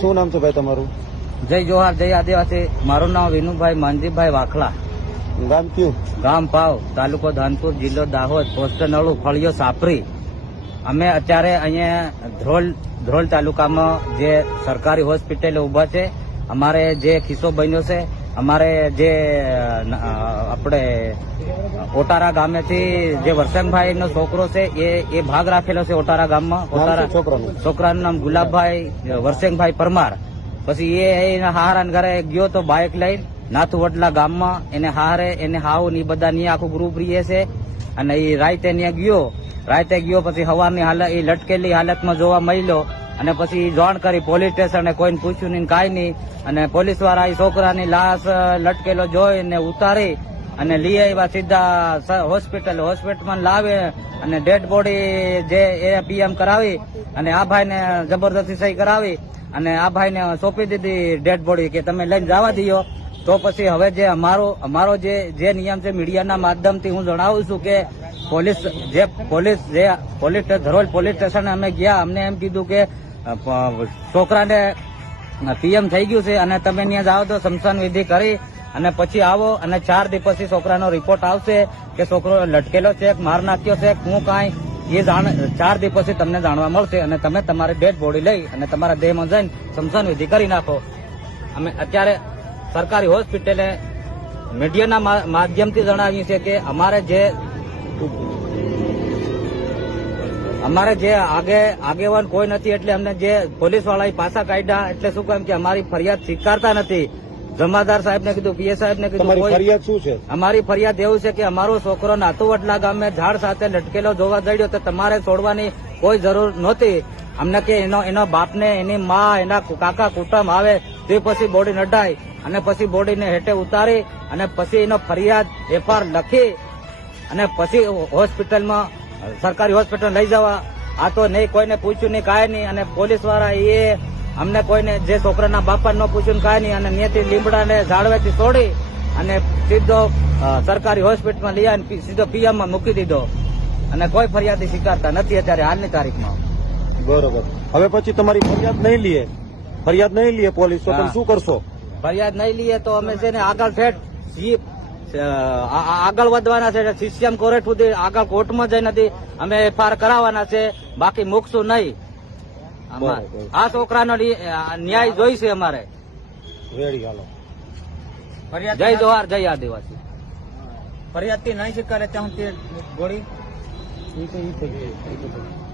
શું નામ છે ભાઈ તમારું? જય જોહાર જય આદિવાસી. મારું નામ વિનુભાઈ માનજીભાઈ વાખલા. ગામ કયું? ગામ પાવ તાલુકો ધાનપુર જિલ્લો દાહોદ પોસ્ટ નળુ ફળિયો સાપરી. અમે અત્યારે અહીંયા ધ્રોલ ધ્રોલ તાલુકામાં જે સરકારી હોસ્પિટલ ઊભા છે અમારે જે ખિસ્સો બન્યો છે અમારે જે આપણે ઓટારા ગામેથી જે વરસાંગભાઈનો છોકરો છે એ એ ભાગ રાખેલો છે ઓટારા ગામમાં. ઓટારા છોકરાનું? નામ ગુલાબભાઈ વરસેંગભાઈ પરમાર. પછી એ એના હારાના ઘરે ગયો તો બાઇક લઈને નાથુવડલા ગામમાં એને હારે એને હાવ ને બધા ની આખું ગ્રુપ રહીએ છે. અને એ રાતે ત્યાં ગયો રાતે ગયો પછી સવારની હાલત એ લટકેલી હાલતમાં જોવા મળ્યો. અને પછી જોણ કરી પોલીસ સ્ટેશને કોઈને પૂછ્યું નહીં, કાંઈ નહીં. અને પોલીસવાળા એ છોકરાની લાશ લટકેલો લટકેલો જોઈને ઉતારી અને લઈ આવ્યા સીધા હોસ્પિટલ. હોસ્પિટલમાં લાવે અને ડેડ બોડી જે એ પીએમ કરાવી અને આ ભાઈને જબરદસ્તી સહી કરાવી અને આ ભાઈને સોંપી દીધી ડેડ બોડી કે તમે લઈને જવા દો તો પછી હવે જે અમારો અમારો જે જે નિયમ છે મીડિયાના માધ્યમથી હું જણાવું છું કે પોલીસ, જે પોલીસ જે પોલીસ, ધરોલ પોલીસ સ્ટેશન અમે ગયા. અમને એમ કીધું કે છોકરાને પીએમ થઈ ગયું છે અને તમે ત્યાં જાઓ તો સમસાન વિધિ કરી અને પછી આવો અને ચાર દિવસ પછી છોકરાનો રિપોર્ટ આવશે કે છોકરો લટકેલો છે, માર નાખ્યો છે, હું કાંઈ એ જાણ, ચાર દિવસ પછી તમને જાણવા મળશે અને તમે તમારી ડેડ બોડી લઈ અને તમારા દેહમાં જઈને સમસાન વિધિ કરી નાખો. અમે અત્યારે સરકારી હોસ્પિટલે મીડિયાના માધ્યમથી જણાવ્યું છે કે અમારે જે અમારે જે આગે આગેવાન કોઈ નથી એટલે અમને જે પોલીસવાળા પાછા કાઢ્યા એટલે શું કેમ કે અમારી ફરિયાદ સ્વીકારતા નથી. જમાદાર સાહેબ ને કીધું પીએ સાહેબ ને કીધું ફરિયાદ શું છે? અમારી ફરિયાદ એવું છે કે અમારો છોકરો નાતુવટલા ગામે ઝાડ સાથે લટકેલો જોવા જડ્યો તો તમારે છોડવાની કોઈ જરૂર નહોતી. અમને કે એનો એનો બાપને એની મા એના કાકા કુટુંબ આવે તે પછી બોડી નડાય અને પછી બોડીને હેઠે ઉતારી અને પછી એનો ફરિયાદ એફઆર લખી અને પછી હોસ્પિટલમાં સરકારી હોસ્પિટલ લઈ જવા. આ તો નહીં કોઈને પૂછ્યું નહીં કાંઈ નહીં. અને પોલીસવાળા એ અમને કોઈને જે છોકરાના બાપા ન પૂછ્યું કાંઈ નહીં અને ત્યાંથી લીમડાને ઝાડવેથી તોડી અને સીધો સરકારી હોસ્પિટલમાં લઈ આવીને સીધો પીએમમાં મૂકી દીધો. અને કોઈ ફરિયાદી સ્વીકારતા નથી અત્યારે હાલની તારીખમાં. બરોબર. હવે પછી તમારી ફરિયાદ નહીં લઈએ. ફરિયાદ નહીં લઈએ પોલીસ તો શું કરશો? ફરિયાદ નહીં લઈએ તો અમે છે ને આગળ ઠેઠ આગળ વધવાના છે સીસીએમ કોર્ટ સુધી આગળ કોર્ટમાં જઈ નથી અમે એફઆર કરાવવાના છે બાકી મૂકશું નહીં. આમાં આ છોકરાનો ન્યાય જોઈશે અમારે. જય જોહાર જય આદિવાસી. ફરિયાદથી નહીં સ્વીકારે ત્યાં ગોળી? ઈ તો ઈ થઈ ગયું.